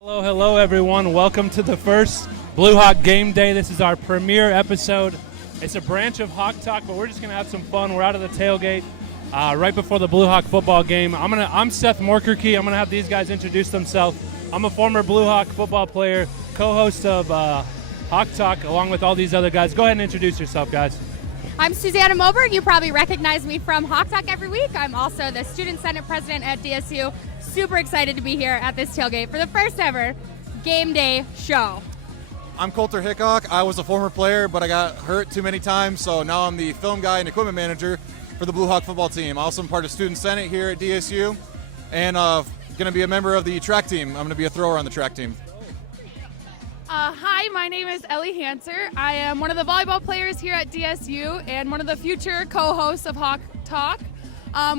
Hello everyone. Welcome to the first Blue Hawk Game Day. This is our premiere episode. It's a branch of Hawk Talk, but we're just going to have some fun. We're out of the tailgate right before the Blue Hawk football game. I'm Seth Morkerkey. I'm going to have these guys introduce themselves. I'm a former Blue Hawk football player, co-host of Hawk Talk, along with all these other guys. Go ahead and introduce yourself, guys. I'm Susanna Moberg. You probably recognize me from Hawk Talk every week. I'm also the Student Senate President at DSU. Super excited to be here at this tailgate for the first ever Game Day show. I'm Coulter Hickok. I was a former player, but I got hurt too many times, so now I'm the film guy and equipment manager for the Blue Hawk football team. Also, I'm part of Student Senate here at DSU, and going to be a member of the track team. I'm going to be a thrower on the track team. Hi, my name is Ellie Hanser. I am one of the volleyball players here at DSU and one of the future co-hosts of Hawk Talk.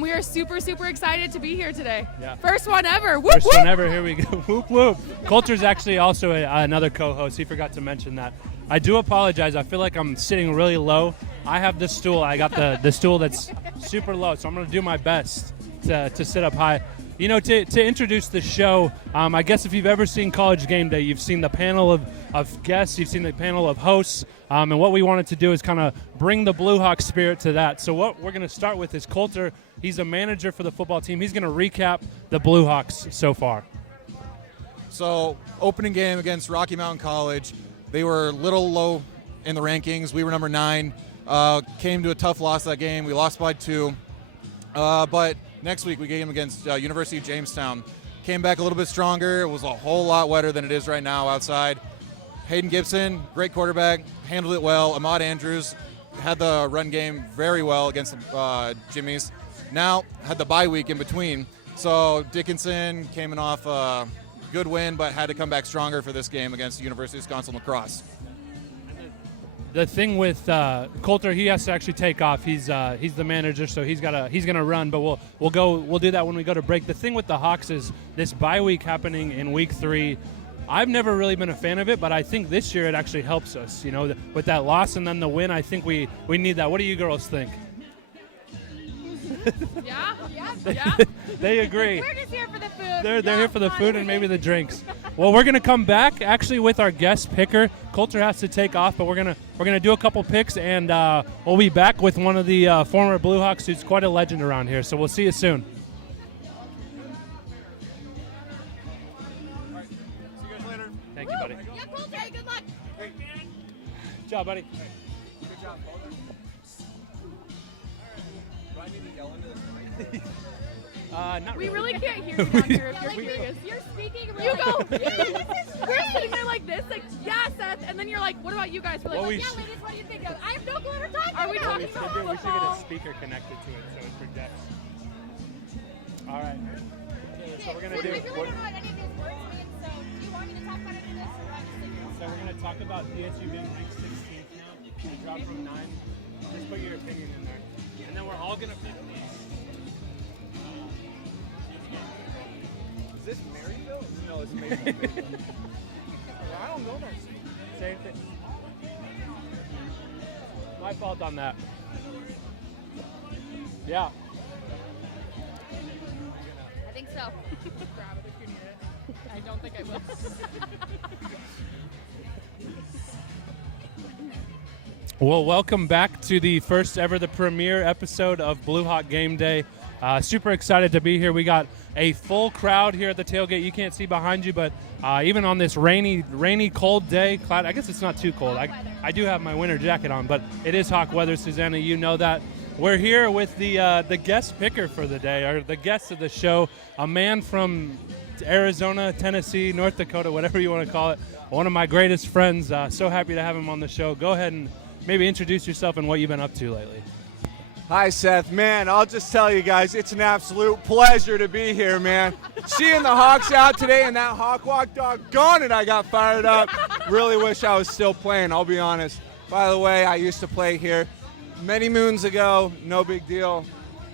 We are super excited to be here today. Yeah. First one ever. Whoop, First whoop. one ever. Here we go. Whoop, whoop. Coulter's actually also another co-host. He forgot to mention that. I do apologize. I feel like I'm sitting really low. I have this stool. I got the stool that's super low, so I'm going to do my best to sit up high. You know, to introduce the show, I guess if you've ever seen College Game Day, you've seen the panel of guests, you've seen the panel of hosts, and what we wanted to do is kind of bring the Blue Hawk spirit to that. So what we're going to start with is Coulter. He's a manager for the football team. He's going to recap the Blue Hawks so far. So, opening game against Rocky Mountain College, they were a little low in the rankings. We were number 9. Came to a tough loss that game. We lost by 2. But next week we game against University of Jamestown. Came back a little bit stronger. It was a whole lot wetter than it is right now outside. Hayden Gibson, great quarterback, handled it well. Ahmad Andrews had the run game very well against Jimmy's. Now had the bye week in between. So Dickinson came in off a good win, but had to come back stronger for this game against the University of Wisconsin lacrosse. The thing with Coulter, he has to actually take off. He's the manager, so he's gonna run. But we'll do that when we go to break. The thing with the Hawks is this bye week happening in week 3. I've never really been a fan of it, but I think this year it actually helps us. You know, with that loss and then the win, I think we need that. What do you girls think? Yeah. They agree. We're just here for the food. They're here for the food and maybe the drinks. Well, we're gonna come back actually with our guest picker. Coulter has to take off, but we're gonna do a couple picks, and we'll be back with one of the former Blue Hawks who's quite a legend around here. So we'll see you soon. All right. See you guys later. Thank you, buddy. Yeah, Coulter, good luck. Good job, buddy. Good job, Coulter. Do I need to yell into this mic? Not We really. really can't hear you down here if Like you're curious. you're speaking. You go, Yeah, yeah, this is we're great. sitting there like this, like, yeah, Seth, and then you're like, what about you guys? We're like, Well, we Yeah, ladies, what do you think of? I have no clue what we're talking Are we about. talking about We should get football? a speaker connected to it so it projects. All right. Okay, so we're gonna I do. really don't know what any of these words mean, so do you want me to talk about any of this, or do I just leave it? So we're gonna talk about DSU being ranked 16th now. We dropped from 9. Just put your opinion in there, and then we're all gonna pick these. Is this Maryville? No, it's Maryville. I don't know that city. Same thing. My fault on that. Yeah. I think so. Grab it if you need it. I don't think I will. Well, welcome back to the first ever, the premiere episode of Blue Hawk Game Day. Super excited to be here. We got a full crowd here at the tailgate. You can't see behind you, but even on this rainy, cold day, I guess it's not too cold. I do have my winter jacket on, but it is hawk weather, Susanna. You know that. We're here with the guest picker for the day, or the guest of the show, a man from Arizona, Tennessee, North Dakota, whatever you want to call it. One of my greatest friends. So happy to have him on the show. Go ahead and maybe introduce yourself and what you've been up to lately. Hi, Seth. Man, I'll just tell you guys, it's an absolute pleasure to be here, man. Seeing the Hawks out today and that Hawk Walk, doggone it, I got fired up. Really wish I was still playing, I'll be honest. By the way, I used to play here many moons ago, no big deal.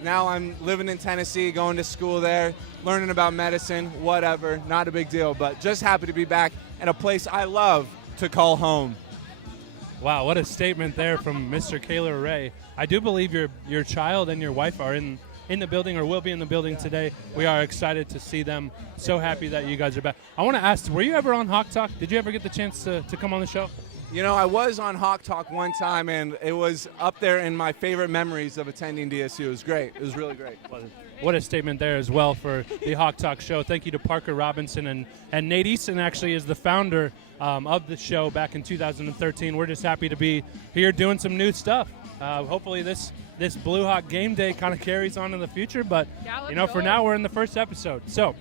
Now I'm living in Tennessee, going to school there, learning about medicine, whatever, not a big deal. But just happy to be back at a place I love to call home. Wow, what a statement there from Mr. Kaler Ray. I do believe your child and your wife are in in the building or will be in the building today. We are excited to see them. So happy that you guys are back. I want to ask, were you ever on Hawk Talk? Did you ever get the chance to come on the show? You know, I was on Hawk Talk one time, and it was up there in my favorite memories of attending DSU. It was great. It was really great. What a statement there as well for the Hawk Talk show. Thank you to Parker Robinson and Nate Easton actually is the founder of the show back in 2013. We're just happy to be here doing some new stuff. Hopefully this Blue Hawk Game Day kind of carries on in the future, but for now we're in the first episode. So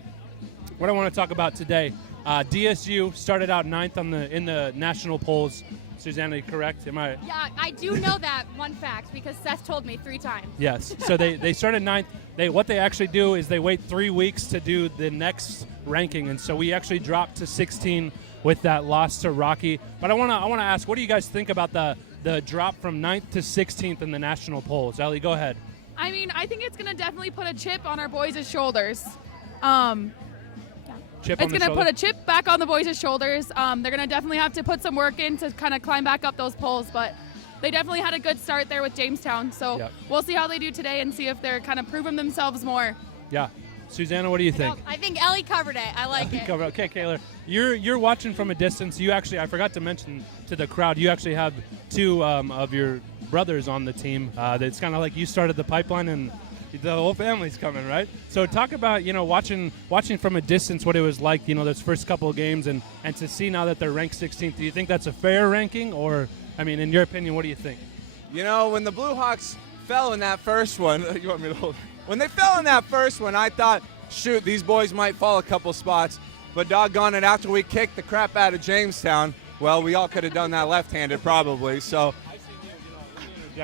what I want to talk about today, DSU started out 9th in the national polls. Susanna, correct? Am I? Yeah, I do know that one fact because Seth told me 3 times. Yes. So they started 9th. What they actually do is they wait 3 weeks to do the next ranking, and so we actually dropped to 16 with that loss to Rocky. But I want to ask, what do you guys think about the drop from 9th to 16th in the national polls? Ellie, go ahead. I mean, I think it's going to definitely put a chip on our boys' shoulders. It's going to put a chip back on the boys' shoulders. They're going to definitely have to put some work in to kind of climb back up those polls, but they definitely had a good start there with Jamestown. So We'll see how they do today and see if they're kind of proving themselves more. Yeah. Susanna, what do you think? I think Ellie covered it. I like it. Okay, Kaylor, you're watching from a distance. You actually, I forgot to mention to the crowd, you actually have 2 of your brothers on the team. It's kind of like you started the pipeline and the whole family's coming, right? So talk about, watching from a distance what it was like, those first couple of games and to see now that they're ranked 16th. Do you think that's a fair ranking, or, I mean, in your opinion, what do you think? When the Blue Hawks fell in that first one, you want me to hold? When they fell in that first one, I thought, shoot, these boys might fall a couple spots, but doggone it, after we kicked the crap out of Jamestown, well, we all could have done that left-handed probably, so.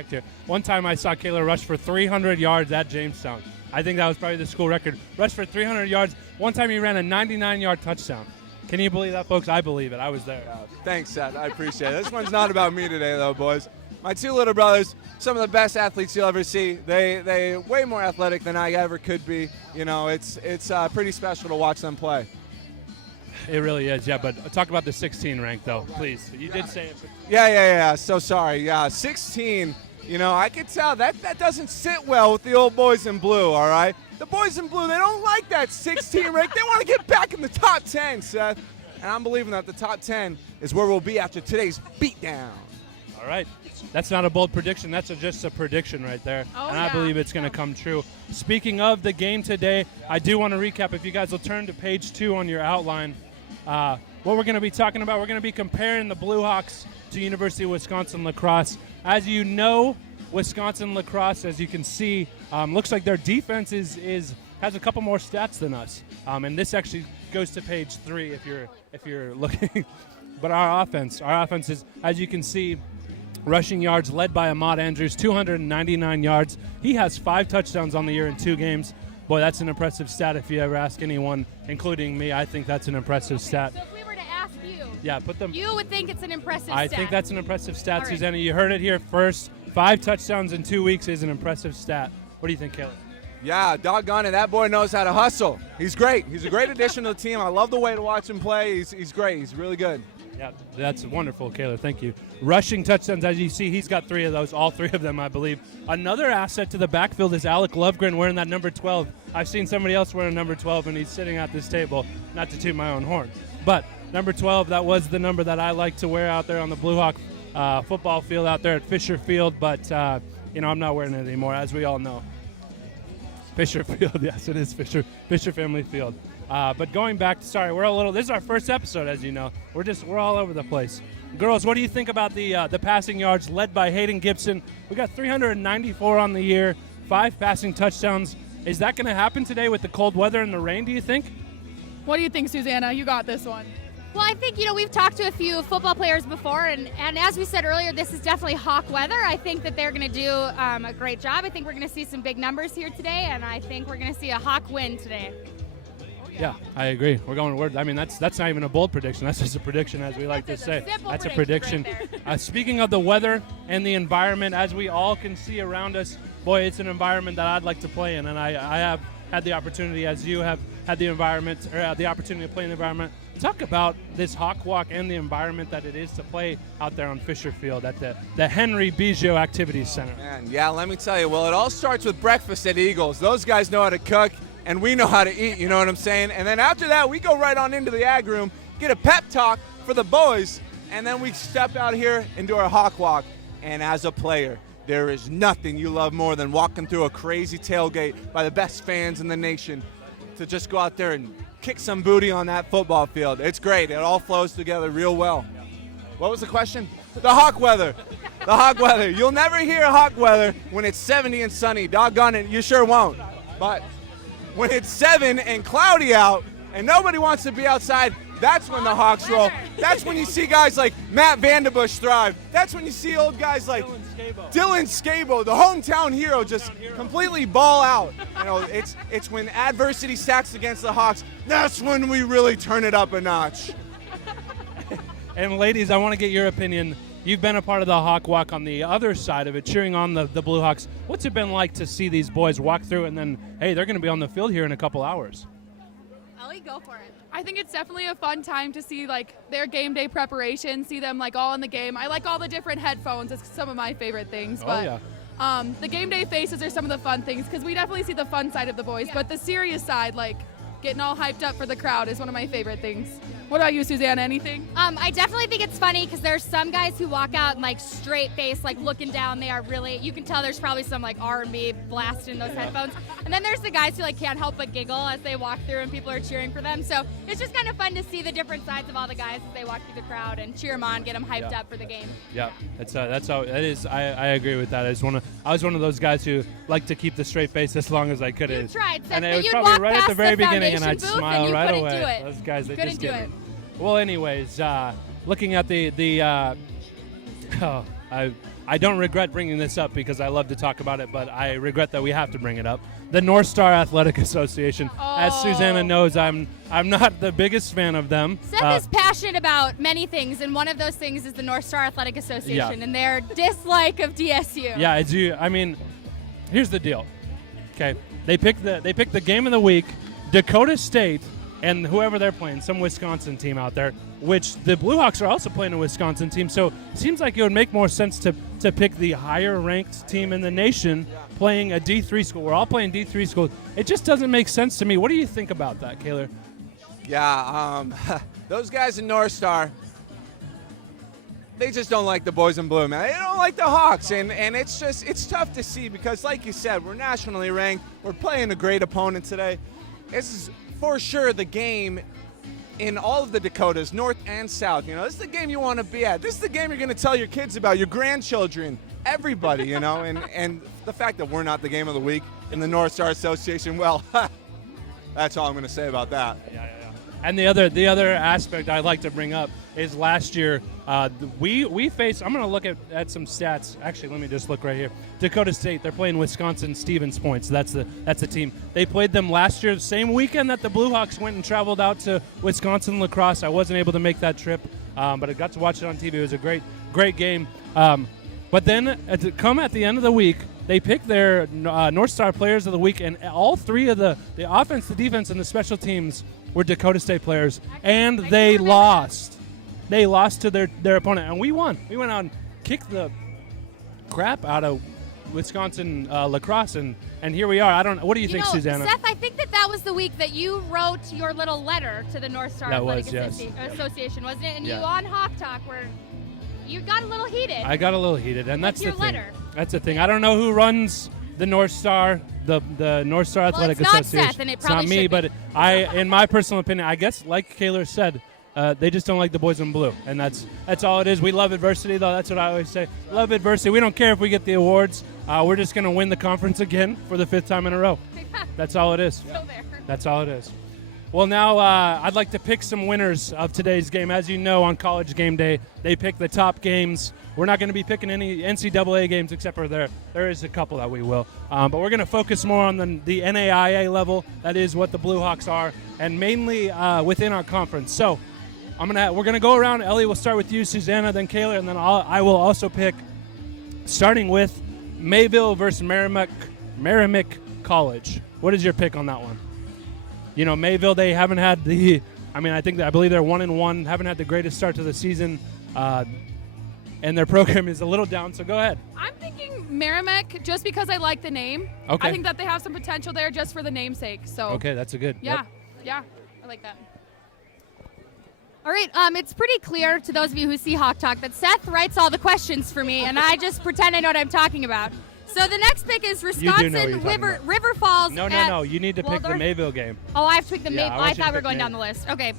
Here. One time I saw Kaylor rush for 300 yards at Jamestown. I think that was probably the school record. Rushed for 300 yards. One time he ran a 99-yard touchdown. Can you believe that, folks? I believe it. I was there. Thanks, Seth. I appreciate it. This one's not about me today, though, boys. My 2 little brothers, some of the best athletes you'll ever see. They way more athletic than I ever could be. It's pretty special to watch them play. It really is, yeah. But talk about the 16 rank, though, please. You did say it. Yeah. So sorry. Yeah, 16. I could tell that doesn't sit well with the old boys in blue. All right, the boys in blue, they don't like that 16 rank. They want to get back in the top 10, Seth. And I'm believing that the top 10 is where we'll be after today's beatdown. All right. That's not a bold prediction. That's just a prediction right there. I believe it's going to come true. Speaking of the game today, I do want to recap. If you guys will turn to page 2 on your outline, what we're going to be talking about, we're going to be comparing the Blue Hawks to University of Wisconsin lacrosse. As you know, Wisconsin lacrosse, as you can see, looks like their defense has a couple more stats than us. And this actually goes to page 3 if you're looking. But our offense is, as you can see, rushing yards led by Ahmad Andrews, 299 yards. He has 5 touchdowns on the year in 2 games. Boy, that's an impressive stat if you ever ask anyone, including me. I think that's an impressive stat. So if we were to ask you, you would think it's an impressive stat. I think that's an impressive stat, All right. Susanna. You heard it here first. 5 touchdowns in 2 weeks is an impressive stat. What do you think, Caleb? Yeah, doggone it. That boy knows how to hustle. He's great. He's a great addition to the team. I love the way to watch him play. He's great. He's really good. Yeah, that's wonderful, Kaylor. Thank you. Rushing touchdowns, as you see, he's got 3 of those, all 3 of them, I believe. Another asset to the backfield is Alec Lovegren wearing that number 12. I've seen somebody else wearing number 12, and he's sitting at this table, not to toot my own horn. But number 12, that was the number that I like to wear out there on the Blue Hawk football field out there at Fisher Field. But, I'm not wearing it anymore, as we all know. Fisher Field, yes, it is Fisher Family Field. But going back, this is our first episode, as you know. We're all over the place. Girls, what do you think about the passing yards led by Hayden Gibson? We got 394 on the year, 5 passing touchdowns. Is that going to happen today with the cold weather and the rain, do you think? What do you think, Susanna? You got this one. Well, I think, we've talked to a few football players before, and as we said earlier, this is definitely Hawk weather. I think that they're going to do a great job. I think we're going to see some big numbers here today, and I think we're going to see a Hawk win today. Yeah, I agree. We're going word. I mean, that's not even a bold prediction. That's just a prediction, as we like to say. That's a prediction. Right speaking of the weather and the environment, as we all can see around us, boy, it's an environment that I'd like to play in, and I have had the opportunity, as you have had the environment or the opportunity to play in the environment. Talk about this Hawk Walk and the environment that it is to play out there on Fisher Field at the Henry Bijou Activities Center. Man, yeah, let me tell you. Well, it all starts with breakfast at Eagles. Those guys know how to cook, and we know how to eat, you know what I'm saying? And then after that, we go right on into the ag room, get a pep talk for the boys, and then we step out here and do our Hawk Walk. And as a player, there is nothing you love more than walking through a crazy tailgate by the best fans in the nation to just go out there and kick some booty on that football field. It's great. It all flows together real well. What was the question? The Hawk weather. The Hawk weather. You'll never hear Hawk weather when it's 70 and sunny. Doggone it, you sure won't. But when it's 7 and cloudy out and nobody wants to be outside, that's when the Hawks roll. That's when you see guys like Matt Vanderbush thrive. That's when you see old guys like Dylan Scabo, the hometown hero, just completely ball out. You know, it's when adversity stacks against the Hawks. That's when we really turn it up a notch. And ladies, I want to get your opinion. You've been a part of the Hawk Walk on the other side of it, cheering on the Blue Hawks. What's it been like to see these boys walk through and then, hey, they're going to be on the field here in a couple hours? Ellie, go for it. I think it's definitely a fun time to see like their game day preparation, see them like all in the game. I like all the different headphones. It's some of my favorite things. But the game day faces are some of the fun things because we definitely see the fun side of the boys. Yeah. But the serious side, like getting all hyped up for the crowd, is one of my favorite things. What about you, Susanna? Anything? I definitely think it's funny because there's some guys who walk out and like straight face, like looking down. They are really, you can tell there's probably some like R&B blast in those headphones. And then there's the guys who like can't help but giggle as they walk through and people are cheering for them. So it's just kind of fun to see the different sides of all the guys as they walk through the crowd and cheer them on, get them hyped up for the game. Yeah, that's how it is. I agree with that. I was one of those guys who liked to keep the straight face as long as I could. You tried, Seth, and it but was you'd probably walk right at the past very the beginning, and I'd foundation booth smile and you right couldn't away. do it. Those guys, they Couldn't just do get it. me. Well, anyways, looking at I don't regret bringing this up because I love to talk about it, but I regret that we have to bring it up. The North Star Athletic Association. As Susanna knows, I'm not the biggest fan of them. Seth is passionate about many things, and one of those things is the North Star Athletic Association and their dislike of DSU. Yeah, I mean, here's the deal. Okay, they pick the game of the week, Dakota State, and whoever they're playing, some Wisconsin team out there, which the Blue Hawks are also playing a Wisconsin team. So it seems like it would make more sense to pick the higher-ranked team in the nation playing a D3 school. We're all playing D3 schools. It just doesn't make sense to me. What do you think about that, Kaylor? Yeah, those guys in North Star, they just don't like the boys in blue, man. They don't like the Hawks, and it's tough to see because, like you said, we're nationally ranked. We're playing a great opponent today. This is for sure the game in all of the Dakotas, North and South. You know, this is the game you want to be at. This is the game you're going to tell your kids about, your grandchildren, everybody, you know. And the fact that we're not the game of the week in the North Star Association, well, that's all I'm going to say about that. Yeah. And the other aspect I'd like to bring up is last year we faced. I'm going to look at some stats. Actually, let me just look right here. Dakota State, they're playing Wisconsin Stevens Point, so that's the team. They played them last year, the same weekend that the Blue Hawks went and traveled out to Wisconsin lacrosse. I wasn't able to make that trip, but I got to watch it on TV. It was a great game. But then come at the end of the week, they picked their North Star Players of the Week, and all three of the offense, the defense, and the special teams were Dakota State players, and they lost. They lost to their opponent, and we won. We went out and kicked the crap out of Wisconsin lacrosse, and here we are. I don't. What do you think, Susanna? Seth, I think that was the week that you wrote your little letter to the North Star Athletic Association, wasn't it? And you on Hawk Talk where you got a little heated. I got a little heated, and What's that's your the thing. letter? That's the thing. I don't know who runs the North Star, the North Star Athletic it's not Association. Seth, and it it's probably not me, should be. but in my personal opinion, I guess, like Kaylor said, they just don't like the boys in blue, and that's all it is. We love adversity, though. That's what I always say. Love adversity. We don't care if we get the awards. We're just going to win the conference again for the 5th time in a row. That's all it is. Still there. That's all it is. Well, now I'd like to pick some winners of today's game. As you know, on College Game Day, they pick the top games. We're not going to be picking any NCAA games except for there is a couple that we will. But we're going to focus more on the NAIA level. That is what the Blue Hawks are, and mainly within our conference. So we're gonna go around. Ellie, we'll start with you, Susanna, then Kaylor, and then I will also pick, starting with Mayville versus Merrimack College. What is your pick on that one? Mayville, they haven't had I believe they're 1-1, haven't had the greatest start to the season, and their program is a little down. So go ahead. I'm thinking Merrimack just because I like the name. Okay. I think that they have some potential there just for the namesake. So Okay, that's a good. yeah, Yep. yeah, I like that. All right, it's pretty clear to those of you who see Hawk Talk that Seth writes all the questions for me, and I just pretend I know what I'm talking about. So the next pick is You do know what Wisconsin you're talking about. River Falls. No. You need to pick the Waldorf? Mayville game. Oh, I have to pick the Yeah, Mayville. I want I you to thought we were pick going down the Mayville. list. Okay.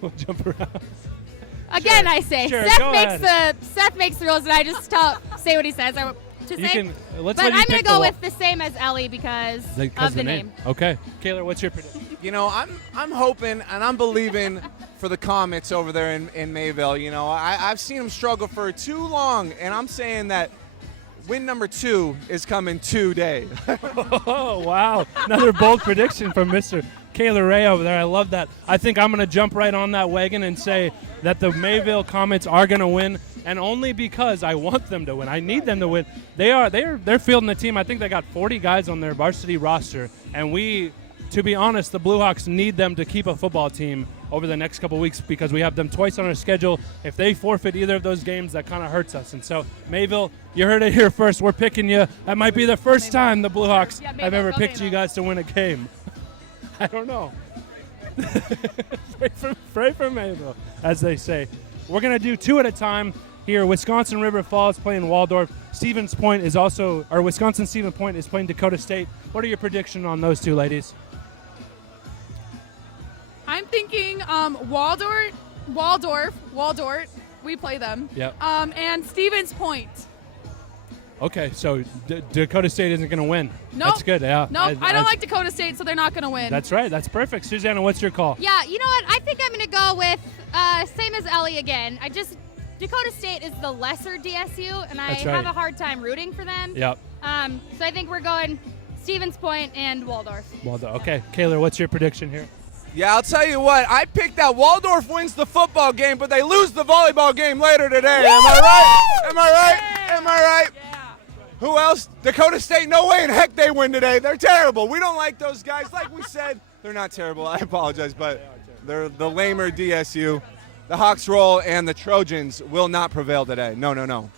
We'll jump around. Again, Sure. I say Sure, Seth go makes the rules, and I just say what he says. Let's But let I'm you going pick to go with the same as Ellie because of the name. Okay. Kayla, what's your prediction? I'm hoping and I'm believing for the Comets over there in Mayville. I've seen them struggle for too long, and I'm saying that win number 2 is coming today. Oh, wow. Another bold prediction from Mr. Kayla Ray over there. I love that. I think I'm going to jump right on that wagon and say that the Mayville Comets are going to win, and only because I want them to win. I need them to win. They're fielding the team. I think they got 40 guys on their varsity roster, and to be honest, the Blue Hawks need them to keep a football team over the next couple weeks because we have them twice on our schedule. If they forfeit either of those games, that kind of hurts us. And so, Mayville, you heard it here first. We're picking you. That might be the first time the Blue Hawks have ever picked you guys to win a game. I don't know. Pray for Mayville, as they say. We're going to do 2 at a time here. Wisconsin River Falls playing Waldorf. Wisconsin Stevens Point is playing Dakota State. What are your predictions on those 2 ladies? I'm thinking Waldorf. We play them. Yep. And Stevens Point. Okay, so Dakota State isn't going to win. Nope. That's good. Yeah. Nope, I don't like Dakota State, so they're not going to win. That's right. That's perfect. Susanna, what's your call? Yeah, you know what? I think I'm going to go with same as Ellie again. Dakota State is the lesser DSU, and I That's right. have a hard time rooting for them. Yep. So I think we're going Stevens Point and Waldorf. Okay. Kayla, what's your prediction here? Yeah, I'll tell you what. I picked that Waldorf wins the football game, but they lose the volleyball game later today. Am I right? Am I right? Yeah. Who else? Dakota State, no way in heck they win today. They're terrible. We don't like those guys. Like we said, they're not terrible. I apologize, but they're the lamer DSU. The Hawks roll, and the Trojans will not prevail today. No.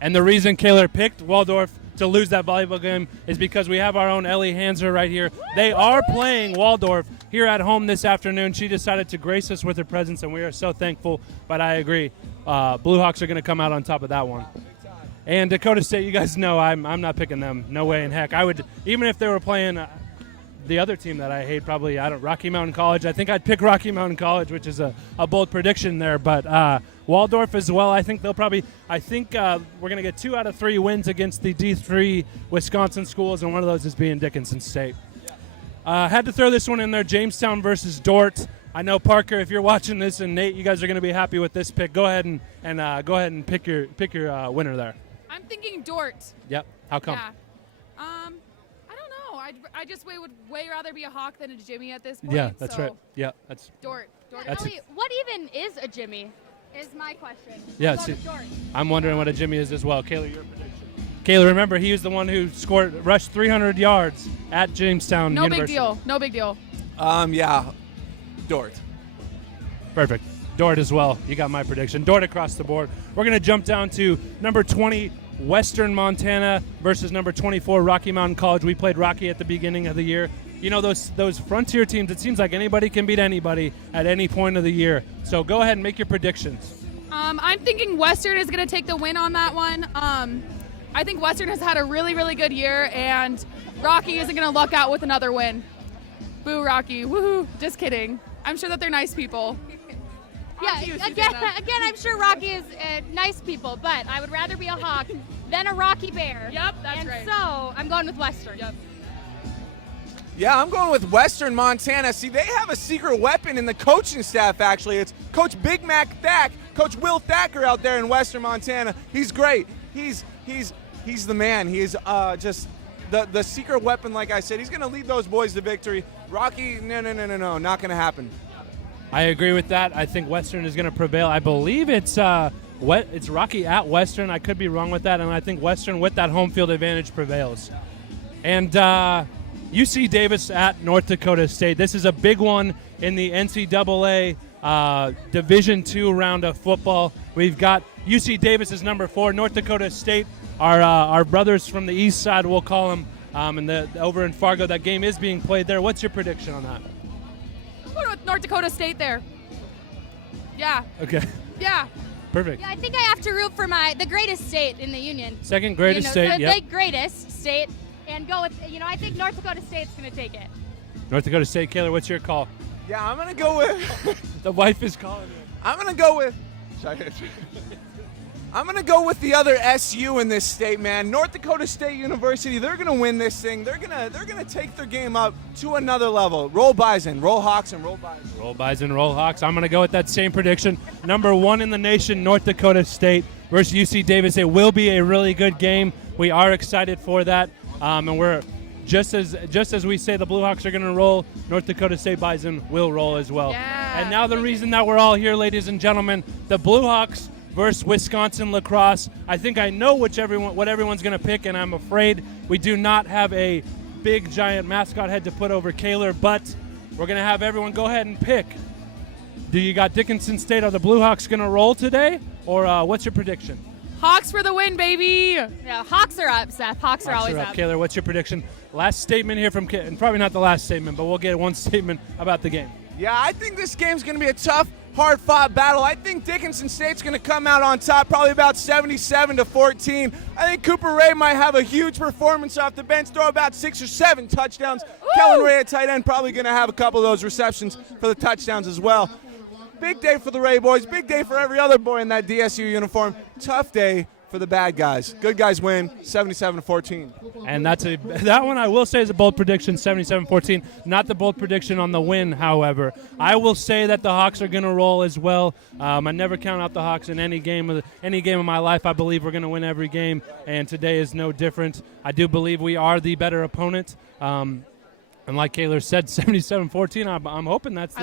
And the reason Kayla picked Waldorf to lose that volleyball game is because we have our own Ellie Hanser right here. They are playing Waldorf here at home this afternoon. She decided to grace us with her presence, and we are so thankful. But I agree. Blue Hawks are going to come out on top of that one. And Dakota State, you guys know I'm not picking them. No way in heck. I would, even if they were playing the other team that I hate, probably Rocky Mountain College. I think I'd pick Rocky Mountain College, which is a bold prediction there. But Waldorf as well. I think we're going to get 2 out of 3 wins against the D3 Wisconsin schools, and one of those is being Dickinson State. Had to throw this one in there. Jamestown versus Dort. I know, Parker, if you're watching this, and Nate, you guys are going to be happy with this pick. Go ahead and pick your winner there. I'm thinking Dort. Yep. How come? Yeah. I don't know. I just would way rather be a Hawk than a Jimmy at this point. Yeah, that's so right. Yeah, that's. Dort. That's Ellie, what even is a Jimmy? Is my question. Yeah, Go with Dort. I'm wondering what a Jimmy is as well. Kayla, your prediction. Kayla, remember, he was the one who rushed 300 yards at Jamestown University. No big deal. Yeah, Dort. Perfect. Dort as well. You got my prediction. Dort across the board. We're going to jump down to number 20, Western Montana versus number 24, Rocky Mountain College. We played Rocky at the beginning of the year. You know, those frontier teams, it seems like anybody can beat anybody at any point of the year. So go ahead and make your predictions. I'm thinking Western is going to take the win on that one. I think Western has had a really, really good year, and Rocky isn't going to luck out with another win. Boo, Rocky. Woohoo. Just kidding. I'm sure that they're nice people. Yeah, again, I'm sure Rocky is nice people, but I would rather be a Hawk than a Rocky Bear. Yep, that's and right. So I'm going with Western. Yep. Yeah, I'm going with Western Montana. See, they have a secret weapon in the coaching staff, actually. It's Coach Big Mac Thack, Coach Will Thacker out there in Western Montana. He's great. He's the man. He's just the secret weapon, like I said. He's going to lead those boys to victory. Rocky, no, not going to happen. I agree with that. I think Western is going to prevail. I believe it's Rocky at Western. I could be wrong with that, and I think Western with that home field advantage prevails. And UC Davis at North Dakota State. This is a big one in the NCAA Division II round of football. We've got UC Davis is number 4. North Dakota State, our brothers from the east side, we'll call them, and over in Fargo. That game is being played there. What's your prediction on that? I'm going with North Dakota State there. Yeah. Okay. Yeah. Perfect. Yeah, I think I have to root for the greatest state in the union. Second greatest state, The greatest state, and go with, I think North Dakota State's going to take it. North Dakota State. Kayler, what's your call? Yeah, I'm going to go with... The wife is calling you. I'm going to go with... I'm going to go with the other SU in this state, man. North Dakota State University, they're going to win this thing. They're going to take their game up to another level. Roll Bison, roll Hawks, and roll Bison. Roll Bison, roll Hawks. I'm going to go with that same prediction. Number 1 in the nation, North Dakota State versus UC Davis. It will be a really good game. We are excited for that, and we're just as we say the Blue Hawks are going to roll, North Dakota State Bison will roll as well. Yeah. And now the reason that we're all here, ladies and gentlemen, the Blue Hawks versus Wisconsin lacrosse. I think I know what everyone's going to pick, and I'm afraid we do not have a big, giant mascot head to put over Kaler, but we're going to have everyone go ahead and pick. Do you got Dickinson State? Are the Blue Hawks going to roll today, or what's your prediction? Hawks for the win, baby. Yeah, Hawks are up, Seth. Hawks are always up. Kaler, what's your prediction? Last statement here from and probably not the last statement, but we'll get one statement about the game. Yeah, I think this game's going to be a tough, hard-fought battle. I think Dickinson State's going to come out on top, probably about 77-14. I think Cooper Ray might have a huge performance off the bench, throw about 6 or 7 touchdowns. Kellen Ray at tight end probably going to have a couple of those receptions for the touchdowns as well. Big day for the Ray boys. Big day for every other boy in that DSU uniform. Tough day for the bad guys. Good guys win, 77-14. And that one I will say is a bold prediction, 77-14. Not the bold prediction on the win, however. I will say that the Hawks are going to roll as well. I never count out the Hawks in any game of my life. I believe we're going to win every game, and today is no different. I do believe we are the better opponent. And like Kaler said, 77-14. I'm hoping that's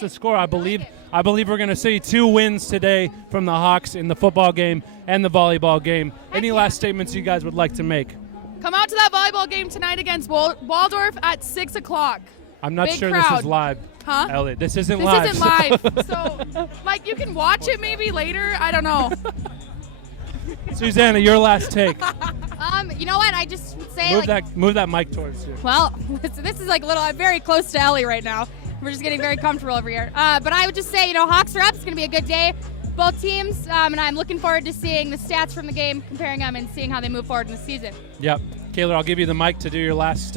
the score. I believe we're going to see 2 wins today from the Hawks in the football game and the volleyball game. Any last statements you guys would like to make? Come out to that volleyball game tonight against Waldorf at 6 o'clock. I'm not Big sure crowd. This is live. Huh? Elliot, this isn't live. This isn't live. So, you can watch it maybe later. I don't know. Susanna, your last take. You know what? I just would say Move that mic towards you. Well, this is I'm very close to Ellie right now. We're just getting very comfortable over here. But I would just say, Hawks are up. It's going to be a good day. Both teams, and I'm looking forward to seeing the stats from the game, comparing them, and seeing how they move forward in the season. Yep. Kaler, I'll give you the mic to do your last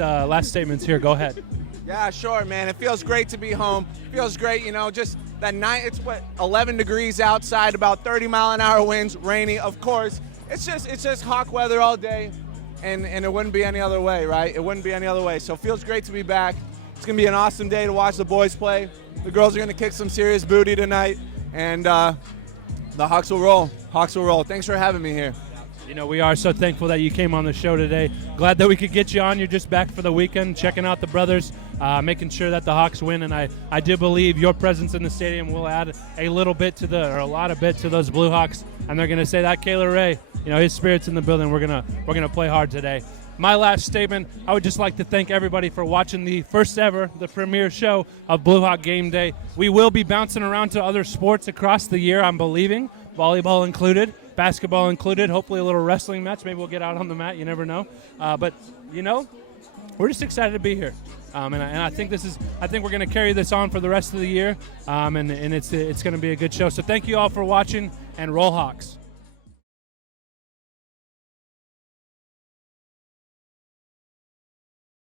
statements here. Go ahead. Yeah, sure, man. It feels great to be home. It feels great, just that night. It's 11 degrees outside, about 30-mile-an-hour winds, rainy. Of course, it's just Hawk weather all day, and it wouldn't be any other way, right? It wouldn't be any other way. So it feels great to be back. It's gonna be an awesome day to watch the boys play. The girls are gonna kick some serious booty tonight, and the Hawks will roll. Hawks will roll. Thanks for having me here. We are so thankful that you came on the show today. Glad that we could get you on. You're just back for the weekend, checking out the brothers, making sure that the Hawks win. And I do believe your presence in the stadium will add a lot of bit to those Blue Hawks. And they're going to say that Kaler Ray, his spirit's in the building. We're gonna play hard today. My last statement, I would just like to thank everybody for watching the first ever, the premiere show of Blue Hawk Game Day. We will be bouncing around to other sports across the year, I'm believing, volleyball included, basketball included, hopefully a little wrestling match. Maybe we'll get out on the mat, you never know. But we're just excited to be here. And I think we're going to carry this on for the rest of the year, and it's going to be a good show. So thank you all for watching, and roll Hawks.